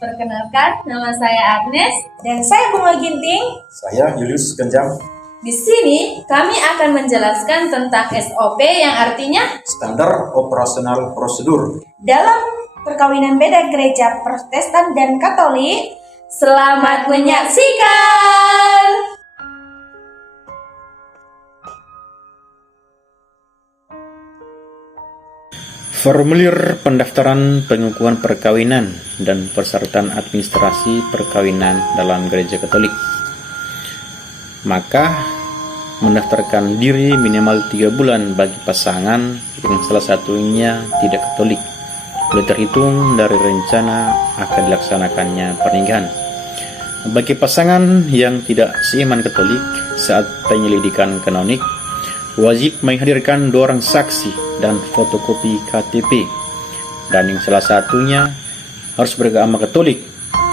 Perkenalkan, nama saya Agnes. Dan saya Bunga Ginting. Saya Julius Genjang. Di sini kami akan menjelaskan tentang SOP yang artinya Standar Operasional Prosedur. Dalam perkawinan beda gereja Protestan dan Katolik. Selamat menyaksikan! Formulir pendaftaran pengukuhan perkawinan dan persyaratan administrasi perkawinan dalam gereja Katolik. Maka, mendaftarkan diri minimal 3 bulan bagi pasangan yang salah satunya tidak Katolik, boleh terhitung dari rencana akan dilaksanakannya pernikahan. Bagi pasangan yang tidak seiman Katolik saat penyelidikan kanonik, wajib menghadirkan 2 orang saksi dan fotokopi KTP, dan yang salah satunya harus beragama Katolik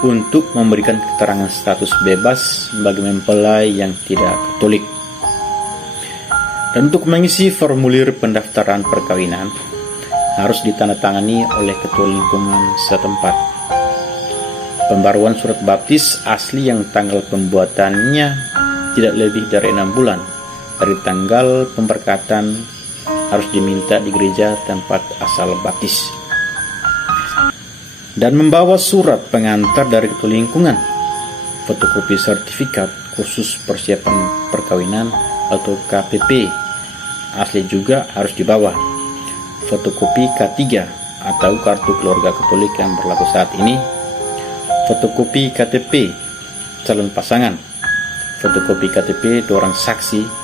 untuk memberikan keterangan status bebas bagi mempelai yang tidak Katolik. Dan untuk mengisi formulir pendaftaran perkawinan harus ditandatangani oleh ketua lingkungan setempat. Pembaruan surat baptis asli yang tanggal pembuatannya tidak lebih dari 6 bulan dari tanggal pemberkatan harus diminta di gereja tempat asal baptis. Dan membawa surat pengantar dari ketua lingkungan, fotokopi sertifikat khusus persiapan perkawinan atau KPP asli juga harus dibawa, fotokopi K3 atau kartu keluarga Katolik yang berlaku saat ini, fotokopi KTP calon pasangan, fotokopi KTP 2 orang saksi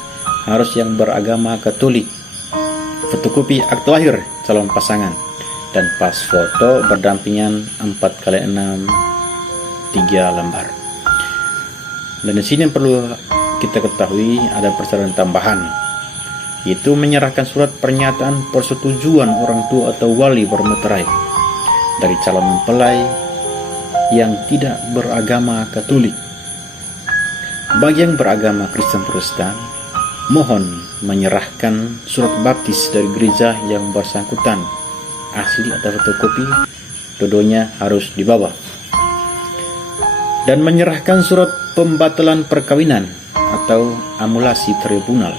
harus yang beragama Katolik, fotokopi akte lahir calon pasangan, dan pas foto berdampingan 4x6 3 lembar. Dan di sini yang perlu kita ketahui ada persyaratan tambahan, yaitu menyerahkan surat pernyataan persetujuan orang tua atau wali bermeterai dari calon mempelai yang tidak beragama Katolik. Bagi yang beragama Kristen Protestan, mohon menyerahkan surat baptis dari gereja yang bersangkutan, asli atau fotokopi, dua-duanya harus dibawa. Dan menyerahkan surat pembatalan perkawinan atau anulasi tribunal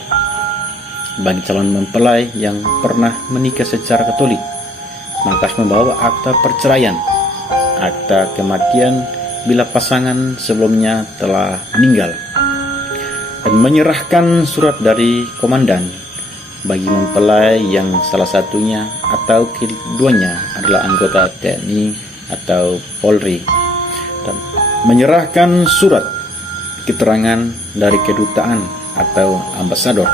bagi calon mempelai yang pernah menikah secara Katolik, maka harus membawa akta perceraian, akta kematian bila pasangan sebelumnya telah meninggal, dan menyerahkan surat dari komandan bagi mempelai yang salah satunya atau keduanya adalah anggota TNI atau Polri, dan menyerahkan surat keterangan dari kedutaan atau ambasador,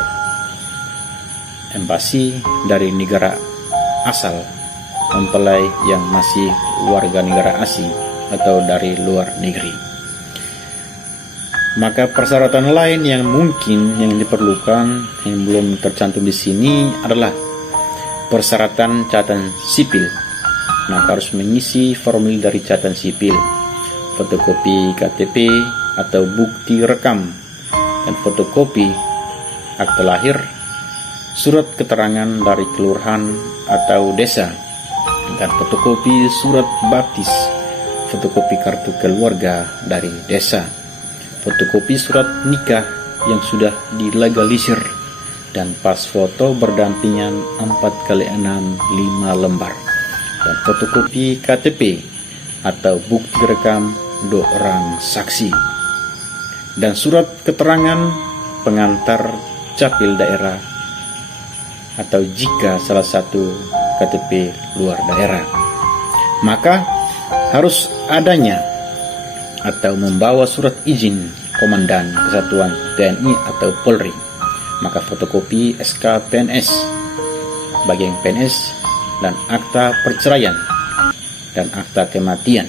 embasi dari negara asal mempelai yang masih warga negara asing atau dari luar negeri. Maka persyaratan lain yang mungkin yang diperlukan yang belum tercantum di sini adalah persyaratan catatan sipil. Maka harus mengisi formulir dari catatan sipil, fotokopi KTP atau bukti rekam, dan fotokopi akte lahir, surat keterangan dari kelurahan atau desa, dan fotokopi surat baptis, fotokopi kartu keluarga dari desa, fotokopi surat nikah yang sudah dilegalisir, dan pas foto berdampingan 4x6 5 lembar, dan fotokopi KTP atau bukti rekam 2 orang saksi, dan surat keterangan pengantar capil daerah atau jika salah satu KTP luar daerah. Maka harus adanya atau membawa surat izin komandan kesatuan TNI atau Polri, maka fotokopi SK PNS bagi yang PNS, dan akta perceraian dan akta kematian,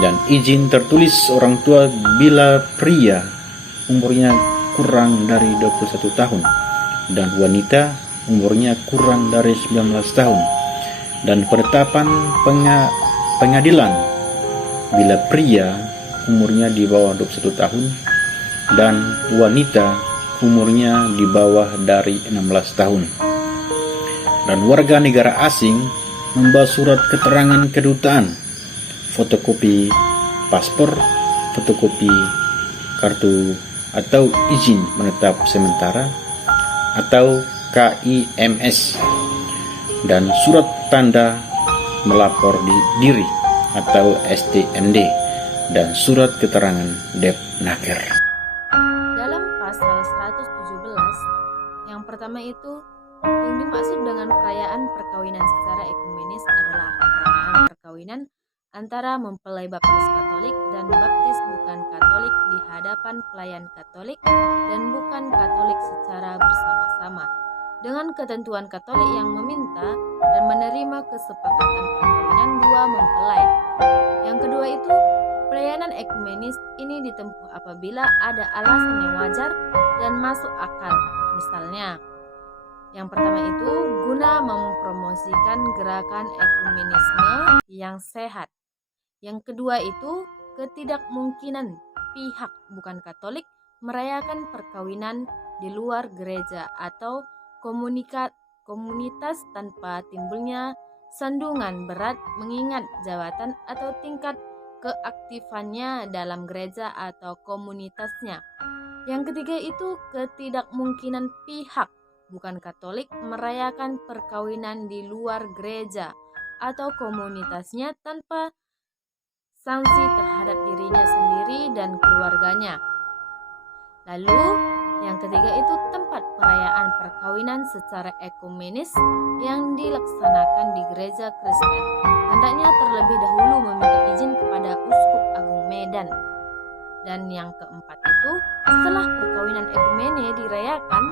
dan izin tertulis orang tua bila pria umurnya kurang dari 21 tahun dan wanita umurnya kurang dari 19 tahun, dan penetapan pengadilan bila pria umurnya di bawah 21 tahun dan wanita umurnya di bawah dari 16 tahun. Dan warga negara asing membawa surat keterangan kedutaan fotokopi paspor, fotokopi kartu atau izin menetap sementara atau KIMS, dan surat tanda melapor diri atau STMD, dan surat keterangan Depnaker. Dalam pasal 117, yang pertama itu, yang dimaksud dengan perayaan perkawinan secara ekumenis adalah perayaan perkawinan antara mempelai baptis Katolik dan baptis bukan Katolik di hadapan pelayan Katolik dan bukan Katolik secara bersama-sama, dengan ketentuan Katolik yang meminta dan menerima kesepakatan perkawinan dua mempelai. Yang kedua itu, pelayanan ekumenis ini ditempuh apabila ada alasan yang wajar dan masuk akal. Misalnya, yang pertama itu guna mempromosikan gerakan ekumenisme yang sehat. Yang kedua itu ketidakmungkinan pihak bukan Katolik merayakan perkawinan di luar gereja atau komunitas tanpa timbulnya sandungan berat mengingat jabatan atau tingkat keaktifannya dalam gereja atau komunitasnya. Yang ketiga itu ketidakmungkinan pihak bukan Katolik merayakan perkawinan di luar gereja atau komunitasnya tanpa sanksi terhadap dirinya sendiri dan keluarganya. Lalu, yang ketiga itu tempat perayaan perkawinan secara ekumenis yang dilaksanakan di gereja Kristen. Hendaknya terlebih dahulu meminta izin kepada Uskup Agung Medan. Dan yang keempat itu, setelah perkawinan ekumene dirayakan,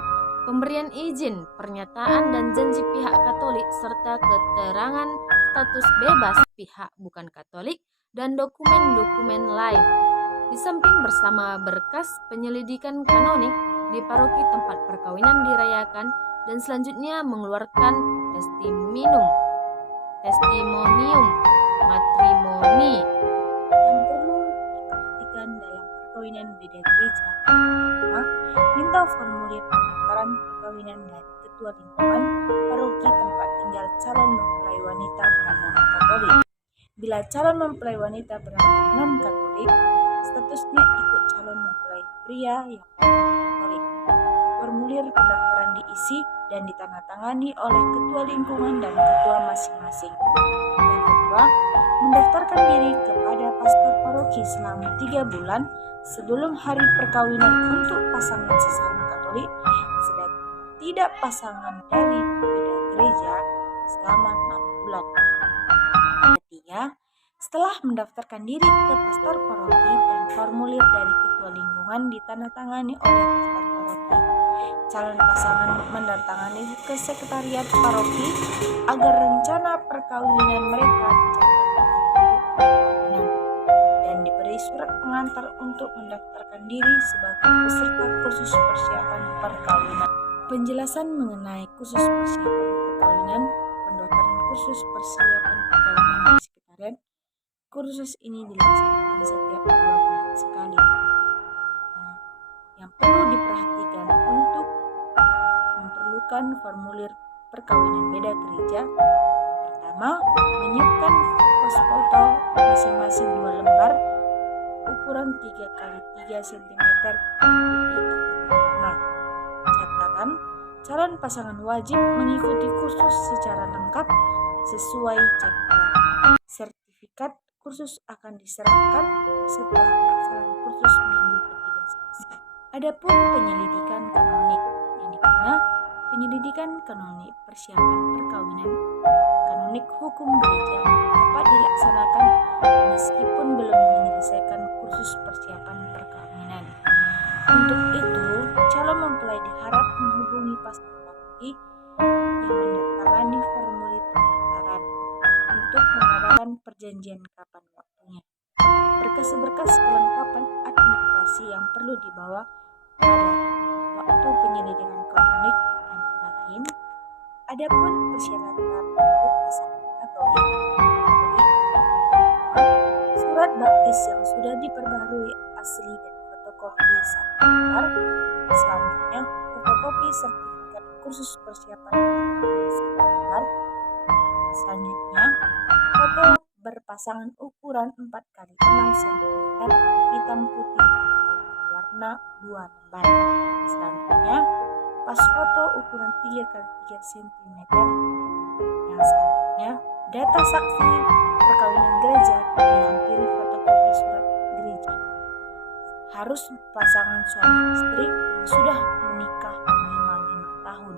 pemberian izin, pernyataan dan janji pihak Katolik serta keterangan status bebas pihak bukan Katolik dan dokumen-dokumen lain. Di samping bersama berkas penyelidikan kanonik di paroki tempat perkawinan dirayakan dan selanjutnya mengeluarkan testimonium matrimoni. Yang perlu diperhatikan dalam perkawinan beda gereja, pertama, minta formulir pendaftaran perkawinan dari ketua lingkungan paroki tempat tinggal calon mempelai wanita beragama Katolik. Bila calon mempelai wanita beragama non-Katolik, statusnya ikut calon mempelai pria yang beragama Katolik. Formulir pendaftaran diisi dan ditandatangani oleh ketua lingkungan dan ketua masing-masing. Yang kedua, mendaftarkan diri kepada pastor paroki selama 3 bulan sebelum hari perkawinan untuk pasangan sesama Katolik, sedang tidak pasangan dari beda gereja selama 6 bulan. Ketiga, setelah mendaftarkan diri ke pastor paroki dan formulir dari ketua lingkungan ditandatangani oleh pastor paroki, calon pasangan mendatangani ke sekretariat paroki agar rencana perkawinan mereka dicatat dalam buku perkawinan dan diberi surat pengantar untuk mendaftarkan diri sebagai peserta kursus persiapan perkawinan. Penjelasan mengenai kursus persiapan perkawinan, pendaftaran kursus persiapan perkawinan di sekretariat. Kursus ini dilaksanakan setiap 2 bulan sekali. Yang perlu diperhatikan untuk memerlukan formulir perkawinan beda gereja. Pertama, menyiapkan foto masing-masing 2 lembar ukuran 3x3 cm putih atau warna. Catatan, calon pasangan wajib mengikuti kursus secara lengkap sesuai jadwal. Sertifikat kursus akan diserahkan setelah pelaksanaan kursus minggu ketiga selesai. Adapun penyelidikan kanonik yang dimana penyelidikan kanonik persiapan perkawinan, kanonik hukum gereja dapat dilaksanakan meskipun belum menyelesaikan kursus persiapan perkawinan. Untuk itu, calon mempelai diharap menghubungi pastor paroki yang menandatangani formulir pendaftaran untuk mengadakan perjanjian kapan waktunya. Berkas-berkas kelengkapan administrasi yang perlu dibawa pada waktu penyelidikan kanonik antara lain, adapun persyaratan untuk pasangan Katolik, surat baptis yang sudah diperbarui asli dan fotokopi 1 lembar. Selanjutnya, fotokopi sertifikat kursus persiapan perkawinan 1 lembar. Selanjutnya, foto berpasangan ukuran 4x6 cm hitam putih atau warna 2 lembar. Selanjutnya, pas foto ukuran 3x3 cm. Yang selanjutnya, data saksi perkawinan gereja dilampiri fotokopi surat gereja. Harus pasangan suami istri yang sudah menikah minimal 5 tahun.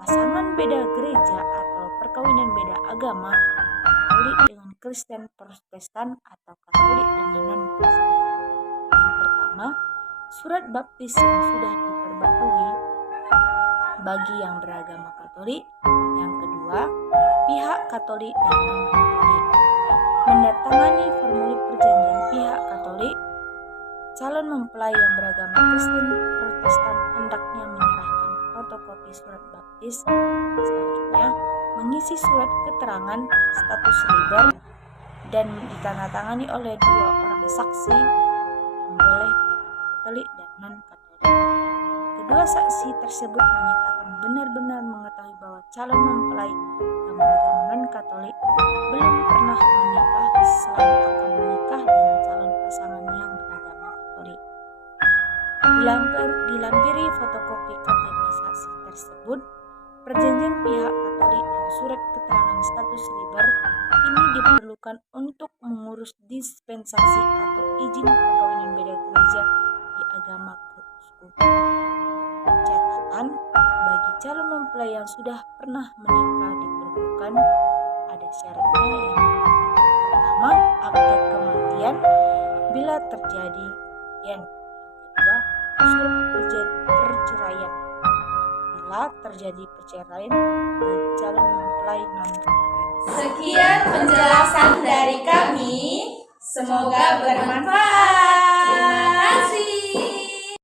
Pasangan beda gereja atau perkawinan beda agama, Katolik dengan Kristen Protestan atau Katolik dengan non-Kristen. Yang pertama, surat baptis yang sudah diperbarui bagi yang beragama Katolik. Yang kedua, pihak Katolik dan non-Katolik mendatangani formulir perjanjian pihak Katolik. Calon mempelai yang beragama Kristen Protestan hendaknya menyerahkan fotokopi surat baptis. Selanjutnya, mengisi surat keterangan status liber dan ditandatangani oleh 2 orang saksi yang boleh Katolik dan non-Katolik. Kedua saksi tersebut menyatakan benar-benar mengetahui bahwa calon mempelai yang beragama non-Katolik belum pernah menikah selain akan menikah dengan calon pasangan yang beragama Katolik. Dilampiri fotokopi KTP saksi tersebut, perjanjian pihak Katolik dan surat keterangan status liber ini diperlukan untuk mengurus dispensasi atau izin perkawinan beda gereja di agama keuskupan. Catatan, bagi calon mempelai yang sudah pernah menikah diperlukan ada syaratnya. Yang pertama, akte kematian bila terjadi. Yang kedua, surat perceraian bila terjadi perceraian bagi calon mempelai non-Katolik. Sekian penjelasan dari kami, semoga bermanfaat.